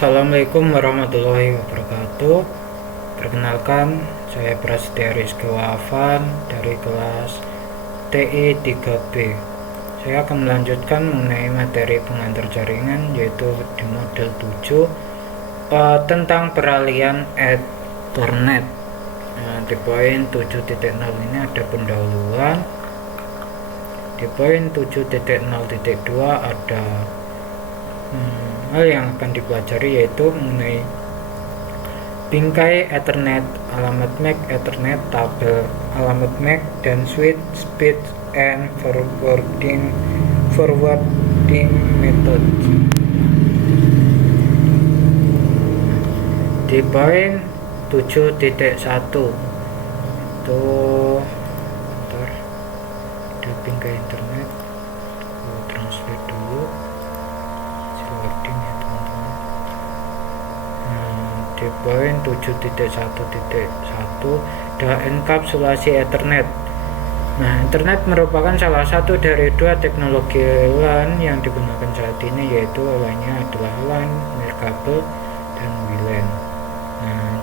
Assalamualaikum warahmatullahi wabarakatuh. Perkenalkan, saya Prasetya Rizky Wafan dari kelas TI 3B. Saya akan melanjutkan mengenai materi pengantar jaringan, yaitu di model 7 tentang peralihan Ethernet. Di poin 7.0 ini ada pendahuluan. Di poin 7.0.2 ada hal yang akan dipelajari, yaitu mengenai bingkai Ethernet, alamat MAC Ethernet, tabel alamat MAC, dan switch speed and forwarding method. Di poin 7.1 itu ada bingkai internet. Translate dulu, loading ya teman-teman. Di poin 7.1.1 ada enkapsulasi Ethernet. Internet merupakan salah satu dari dua teknologi LAN yang digunakan saat ini, yaitu lainnya adalah LAN nirkabel dan WLAN.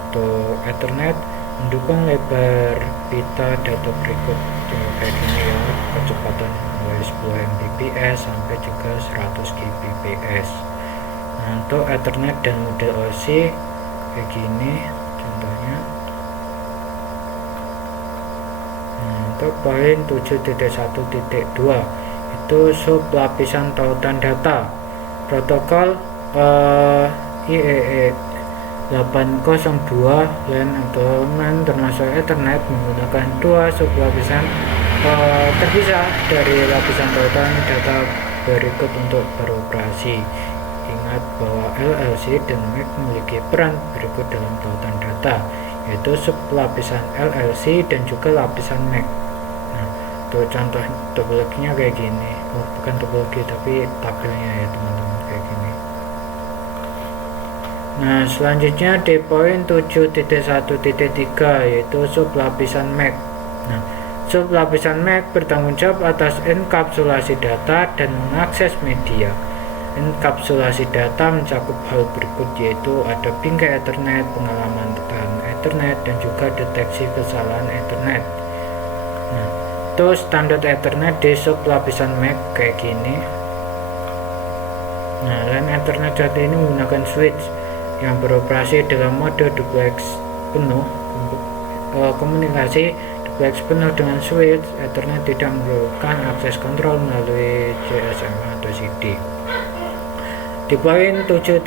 Untuk Ethernet mendukung lebar pita data berikut kayak gini ya, kecepatan mulai 10 Mbps sampai juga 100 Gbps. Untuk Ethernet dan model OSI kayak gini contohnya. Untuk poin 7.1.2 itu sub lapisan tautan data, protokol IEEE 802 LAN atau MAN termasuk Ethernet menggunakan dua sub lapisan terpisah dari lapisan tautan data berikut untuk beroperasi. Ingat bahwa LLC dan MAC memiliki peran berikut dalam tautan data, yaitu sub lapisan LLC dan juga lapisan MAC. Tuh contoh topologinya kayak gini. Bukan topologi tapi tabelnya ya teman-teman, kayak gini. Selanjutnya di poin 7.1.3 yaitu sub lapisan MAC. Sub lapisan MAC bertanggung jawab atas enkapsulasi data dan mengakses media. Enkapsulasi data mencakup hal berikut, yaitu ada bingkai Ethernet, pengalaman tekanan Ethernet, dan juga deteksi kesalahan Ethernet. Itu standar Ethernet di sub lapisan MAC kayak gini. LAN Ethernet saat ini menggunakan switch yang beroperasi dalam mode duplex penuh. Komunikasi duplex penuh dengan switch Ethernet tidak memerlukan akses kontrol melalui GSM atau CD. Di poin 7.1.4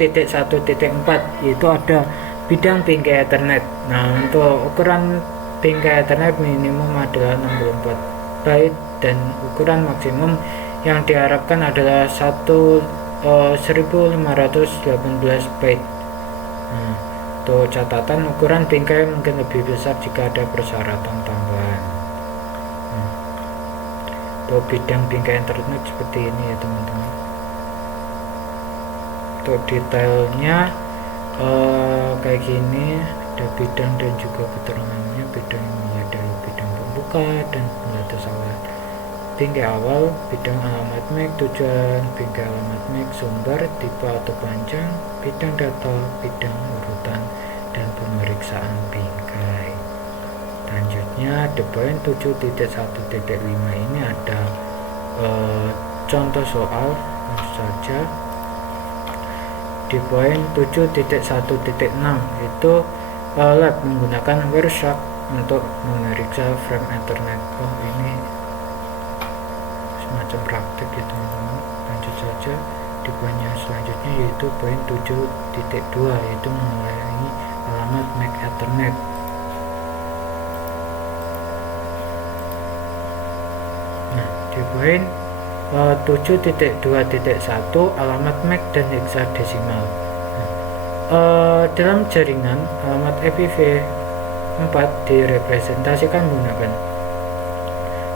yaitu ada bidang bingkai Ethernet. Untuk ukuran bingkai Ethernet minimum adalah 64 byte dan ukuran maksimum yang diharapkan adalah 1518 byte. Untuk catatan, ukuran bingkai mungkin lebih besar jika ada persyaratan tambahan. Untuk bidang bingkai Ethernet seperti ini ya teman-teman. Untuk detailnya kayak gini, ada bidang dan juga keterangannya. Bidang mulai dari bidang pembuka dan pembatas awal bingkai awal, bidang alamat MAC, tujuan bingkai alamat MAC, sumber, tipe atau panjang, bidang data, bidang urutan, dan pemeriksaan bingkai. Selanjutnya di poin 7.1.5 ini ada contoh soal saja. Di poin 7.1.6 itu lab menggunakan Wireshark untuk memeriksa frame Ethernet. Ini semacam praktik ya teman-teman. Lanjut saja di poin yang selanjutnya, yaitu poin 7.2 yaitu mengenai alamat MAC Ethernet. Di poin 7.2.1 alamat MAC dan hexadesimal. Dalam jaringan, alamat IPv4 direpresentasikan menggunakan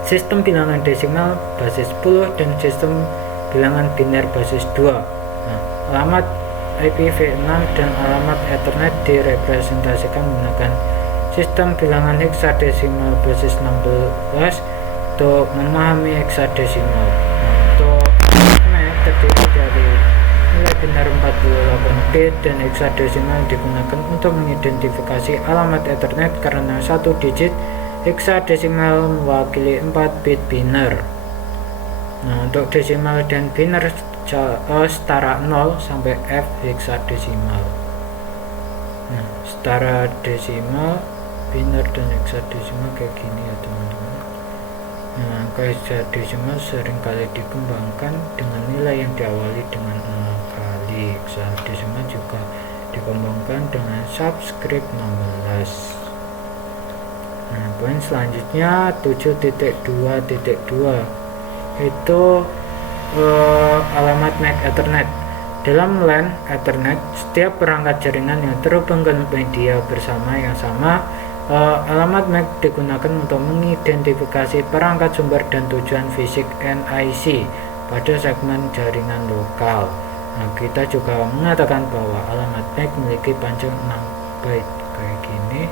sistem bilangan desimal basis 10 dan sistem bilangan biner basis 2. Alamat IPv6 dan alamat Ethernet direpresentasikan menggunakan sistem bilangan hexadesimal basis 16 untuk memahami hexadesimal. Untuk MAC terdiri dari nilai biner 48 bit dan hexadesimal digunakan untuk mengidentifikasi alamat Ethernet karena satu digit hexadesimal mewakili 4 bit biner. Nah, untuk desimal dan biner setara 0 sampai F hexadesimal. Nah, setara desimal, biner dan hexadesimal kayak gini ya teman-teman. Nah, angka hexadesimal seringkali dikembangkan dengan nilai yang diawali dengan 0 kali. Hexadesimal juga dikembangkan dengan subscript 16. Nah, poin selanjutnya 7.2.2 itu alamat MAC Ethernet. Dalam LAN Ethernet, setiap perangkat jaringan yang terhubung ke media bersama yang sama, alamat MAC digunakan untuk mengidentifikasi perangkat sumber dan tujuan fisik NIC pada segmen jaringan lokal. Nah, kita juga mengatakan bahwa alamat MAC memiliki panjang 6 byte kayak gini.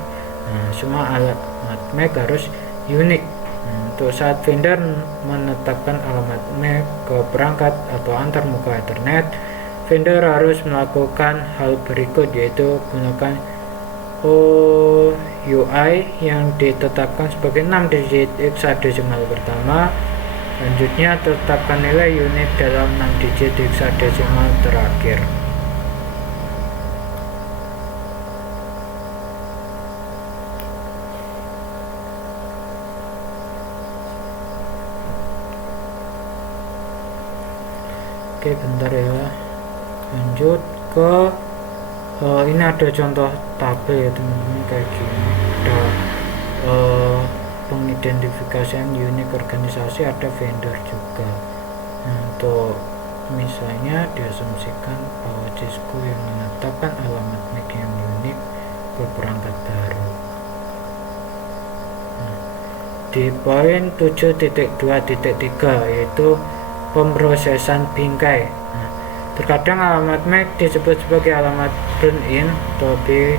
Nah, semua alamat MAC harus unik. Untuk saat vendor menetapkan alamat MAC ke perangkat atau antarmuka Ethernet, vendor harus melakukan hal berikut, yaitu gunakan OUI yang ditetapkan sebagai 6 digit hexadesimal pertama. Selanjutnya, tetapkan nilai unik dalam 6 digit hexadesimal terakhir. Oke, bentar ya. Lanjut ke ini ada contoh tabel ya teman-teman, kayak gini. Ada pengidentifikasian unik organisasi, ada vendor juga. Nah, untuk misalnya diasumsikan bahwa Cisco yang menetapkan alamat MAC yang unik ke perangkat baru. Nah, di poin 7.2.3 yaitu pemrosesan bingkai. Nah, terkadang alamat MAC disebut sebagai alamat burn-in atau B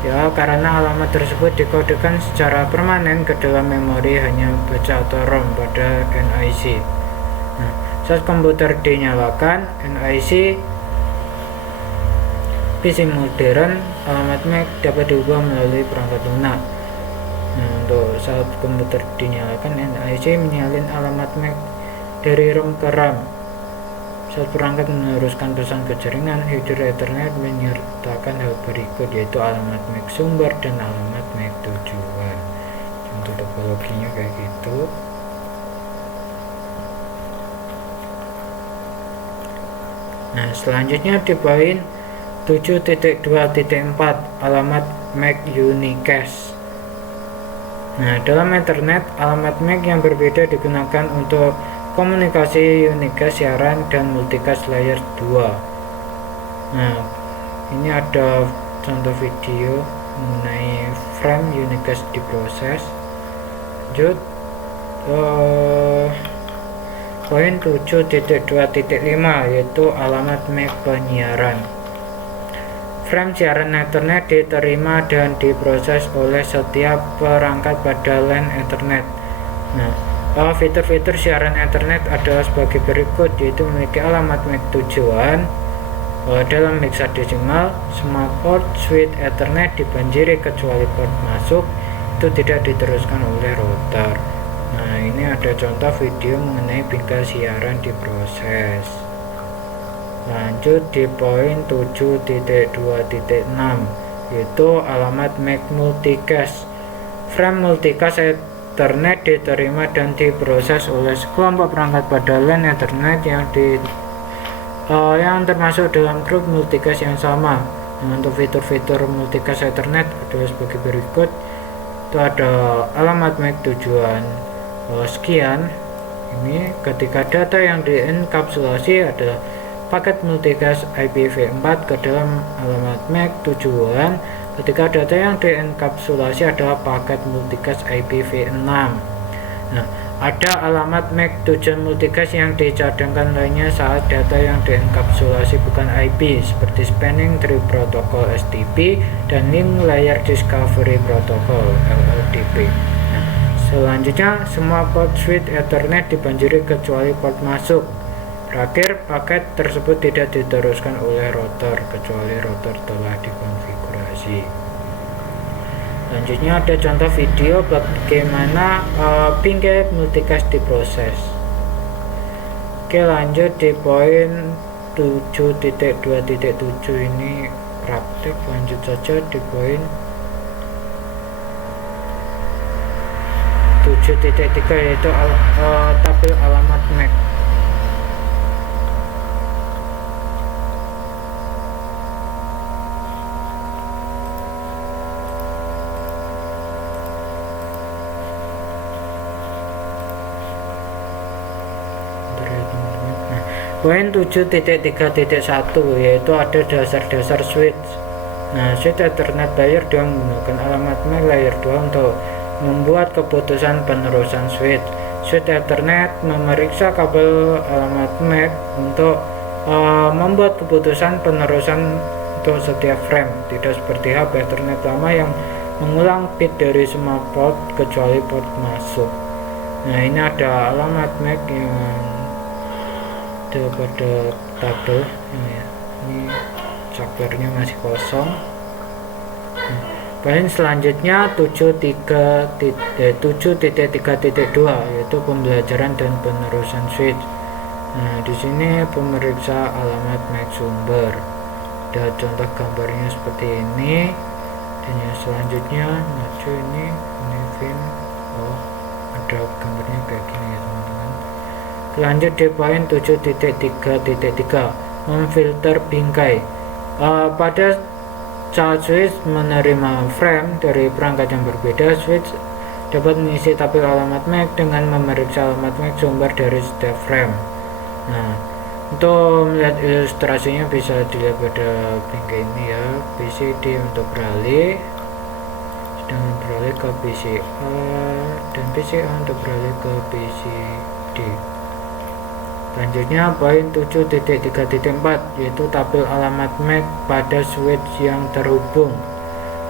ya, karena alamat tersebut dikodekan secara permanen ke dalam memori hanya baca atau ROM pada NIC. Nah, saat komputer dinyalakan NIC PC modern, alamat MAC dapat diubah melalui perangkat lunak. Nah, untuk saat komputer dinyalakan NIC menyalin alamat MAC dari ROM ke RAM. Saat perangkat meneruskan pesan ke jaringan, header Ethernet menyertakan hal berikut, yaitu alamat MAC sumber dan alamat MAC tujuan. Contoh topologinya kayak gitu. Nah, selanjutnya di poin 7.2.4 alamat MAC unicast. Nah, dalam Ethernet, alamat MAC yang berbeda digunakan untuk komunikasi unicast siaran dan multicast layer 2. Nah, ini ada contoh video mengenai frame unicast diproses. Lanjut poin 7.2.5 yaitu alamat MAC penyiaran. Frame siaran Ethernet diterima dan diproses oleh setiap perangkat pada LAN Ethernet. Nah, fitur-fitur siaran Ethernet adalah sebagai berikut, yaitu memiliki alamat MAC tujuan dalam hexadesimal. Semua port switch Ethernet dibanjiri kecuali port masuk itu tidak diteruskan oleh router. Nah, ini ada contoh video mengenai bingkai siaran diproses. Lanjut di poin 7.2.6 yaitu alamat MAC multicast. Frame multicast Ethernet diterima dan diproses oleh sekelompok perangkat pada LAN Ethernet yang termasuk dalam grup multicast yang sama. Nah, untuk fitur-fitur multicast Ethernet adalah sebagai berikut. Itu ada alamat MAC tujuan sekian. Ini ketika data yang dienkapsulasi adalah paket multicast IPv4 ke dalam alamat MAC tujuan. Ketika data yang dienkapsulasi adalah paket multicast IPv6. Nah, ada alamat MAC tujuan multicast yang dicadangkan lainnya saat data yang dienkapsulasi bukan IP, seperti Spanning Tree Protocol STP dan Link Layer Discovery Protocol LLDP. Nah, selanjutnya semua port switch Ethernet dibanjiri kecuali port masuk. Terakhir, paket tersebut tidak diteruskan oleh router kecuali router telah dikonfigurasi. Selanjutnya ada contoh video bagaimana bingkai multicast diproses. Oke, lanjut di poin 7.2.7 ini praktek. Lanjut saja di poin 7.3 yaitu tabel alamat MAC. Poin 7.3.1 yaitu ada dasar-dasar switch. Nah, switch Ethernet layer 2 menggunakan alamat MAC layer 2 untuk membuat keputusan penerusan switch. Switch Ethernet memeriksa kabel alamat MAC untuk membuat keputusan penerusan untuk setiap frame. Tidak seperti hub Ethernet lama yang mengulang bit dari semua port kecuali port masuk. Nah, ini ada alamat MAC yang pada tabel ya. Ini softwarenya masih kosong. Poin selanjutnya 7.3.2 yaitu pembelajaran dan penerusan switch. Nah, di sini pemeriksa alamat MAC sumber. Ada contoh gambarnya seperti ini. Dan yang selanjutnya maju ini Vim. Oh, ada gambarnya kayak gini ya teman-teman. Lanjut di poin 7.3.3 memfilter bingkai. Pada saat switch menerima frame dari perangkat yang berbeda, switch dapat mengisi tabel alamat MAC dengan memeriksa alamat MAC sumber dari setiap frame. Nah, untuk melihat ilustrasinya bisa dilihat pada bingkai ini ya. PCD untuk beralih, sedangkan beralih ke PCA, dan PCA untuk beralih ke PCD. Selanjutnya poin 7.3.4 yaitu tabel alamat MAC pada switch yang terhubung.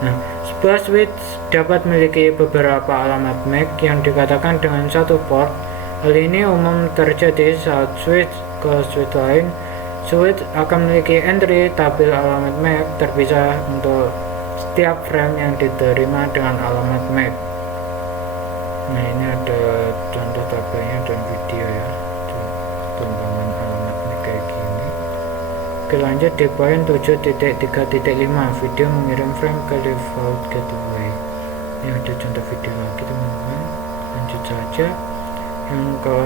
Nah, sebuah switch dapat memiliki beberapa alamat MAC yang dikatakan dengan satu port. Hal ini umum terjadi saat switch ke switch lain. Switch akan memiliki entry tabel alamat MAC terpisah untuk setiap frame yang diterima dengan alamat MAC. Nah, ini ada contoh tabelnya dan video ya. Pengembangan alamat MAC kayak gini. Oke, lanjut di poin 7.3.5 video mengirim frame ke default gateway. Ini ada contoh video lagi teman-teman. Lanjut saja yang ke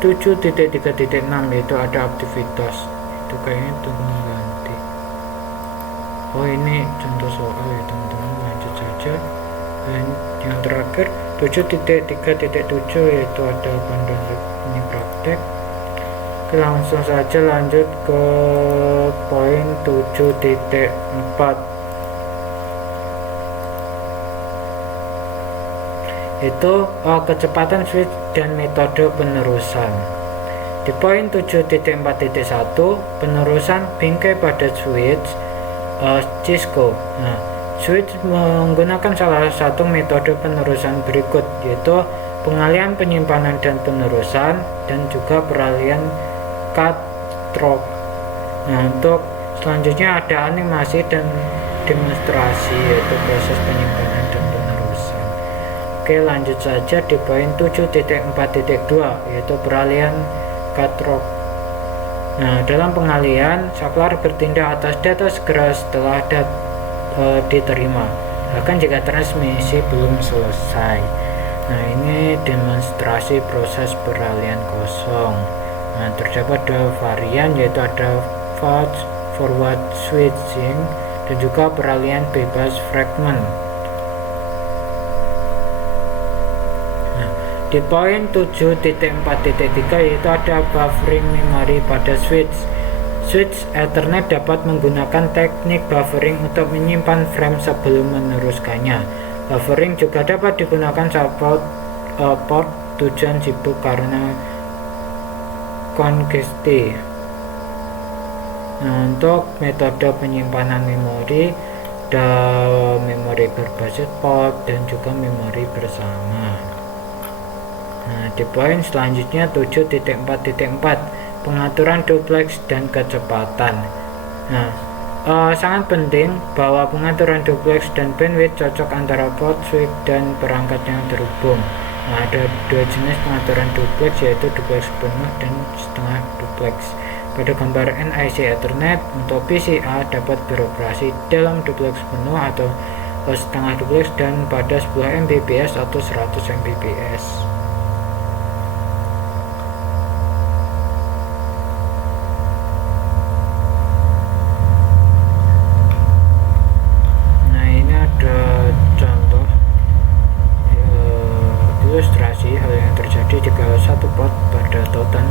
7.3.6 yaitu ada aktivitas. Itu kayaknya tunggu ganti. Oh, ini contoh soal ya teman-teman. Lanjut saja. Dan yang terakhir 7.3.7 yaitu ada pandangan ini praktek. Oke, langsung saja lanjut ke poin 7.4 itu kecepatan switch dan metode penerusan. Di poin 7.4.1 penerusan bingkai pada switch Cisco. Nah, switch menggunakan salah satu metode penerusan berikut, yaitu pengalihan, penyimpanan, dan penerusan, dan juga peralihan cut drop. Nah, untuk selanjutnya ada animasi dan demonstrasi, yaitu proses penyimpanan dan penerusan. Oke, lanjut saja di poin 7.4.2 yaitu peralihan cut drop. Nah, dalam pengalihan, saklar bertindak atas data segera setelah diterima, bahkan jika transmisi belum selesai. Nah, ini demonstrasi proses peralihan kosong. Nah, terdapat dua varian, yaitu ada fast forward switching dan juga peralihan bebas fragment. Nah, di poin 7.4.3 yaitu ada buffering memori pada switch. Switch Ethernet dapat menggunakan teknik buffering untuk menyimpan frame sebelum meneruskannya. Buffering juga dapat digunakan saat port tujuan sibuk karena kongesti. Nah, untuk metode penyimpanan memori, ada memori berbasis port dan juga memori bersama. Nah, di poin selanjutnya 7.4.4 pengaturan duplex dan kecepatan. Nah, sangat penting bahwa pengaturan duplex dan bandwidth cocok antara port switch dan perangkat yang terhubung. Nah, ada dua jenis pengaturan duplex, yaitu duplex penuh dan setengah duplex. Pada gambar NIC Ethernet untuk PCA dapat beroperasi dalam duplex penuh atau setengah duplex dan pada 10 Mbps atau 100 Mbps. Nah, ini ada contoh ilustrasi hal yang terjadi jika satu port pada totan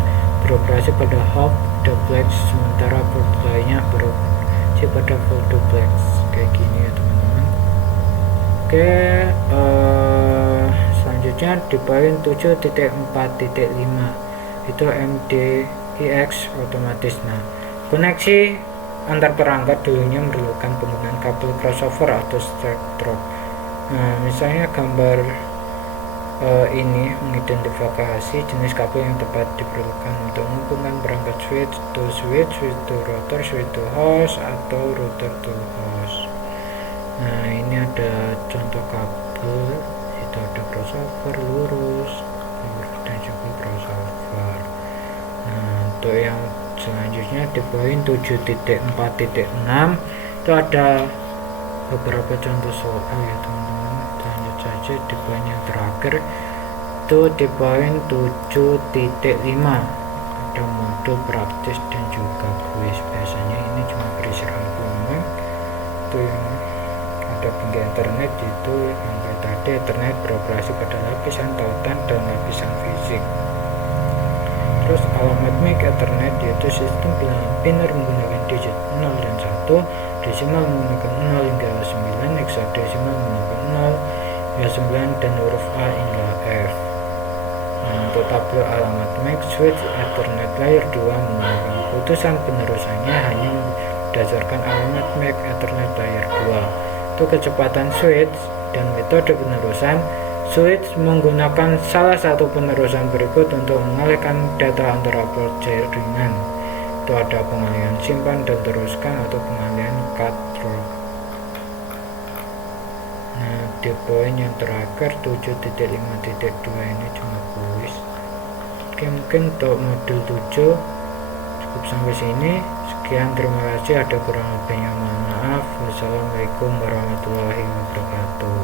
beroperasi pada half duplex sementara port lainnya beroperasi pada full duplex, kayak gini ya teman-teman. Oke, selanjutnya di poin 7.4.5 itu MDIX otomatis. Nah, koneksi antar perangkat dulunya memerlukan penggunaan kabel crossover atau stack drop. Nah, misalnya gambar ini mengidentifikasi jenis kabel yang tepat diperlukan untuk menghubungkan perangkat switch to switch, switch to router, switch to host, atau router to host. Nah, ini ada contoh kabel, itu ada crossover lurus dan juga crossover. Nah, untuk yang selanjutnya di poin 7.4.6 itu ada beberapa contoh soal ya teman-teman. Lanjut saja di poin yang terakhir itu di poin 7.5 ada modul praktis dan juga kuis. Biasanya ini cuma berisi rangkuman itu yang ada bingkai Ethernet, itu yang kayak tadi Ethernet beroperasi pada lapisan tautan dan lapisan fisik. Terus alamat MAC Ethernet yaitu sistem bilangan biner menggunakan digit 0 dan 1, desimal menggunakan 0 hingga 9, hexadesimal menggunakan 0 hingga 9, dan huruf A hingga F. Nah, untuk tabel alamat MAC switch Ethernet layer 2 menggunakan putusan penerusannya hanya berdasarkan alamat MAC Ethernet layer 2. Untuk kecepatan switch dan metode penerusan, switch menggunakan salah satu penerusan berikut untuk mengalihkan data antara port jaringan. Itu ada pengalihan simpan dan teruskan atau pengalihan cut through. Nah, di poin yang terakhir 7.5.2 ini cuma kuis. Oke, mungkin untuk modul 7 cukup sampai sini. Sekian, terima kasih. Ada kurang lebihnya mohon maaf. Wassalamualaikum warahmatullahi wabarakatuh.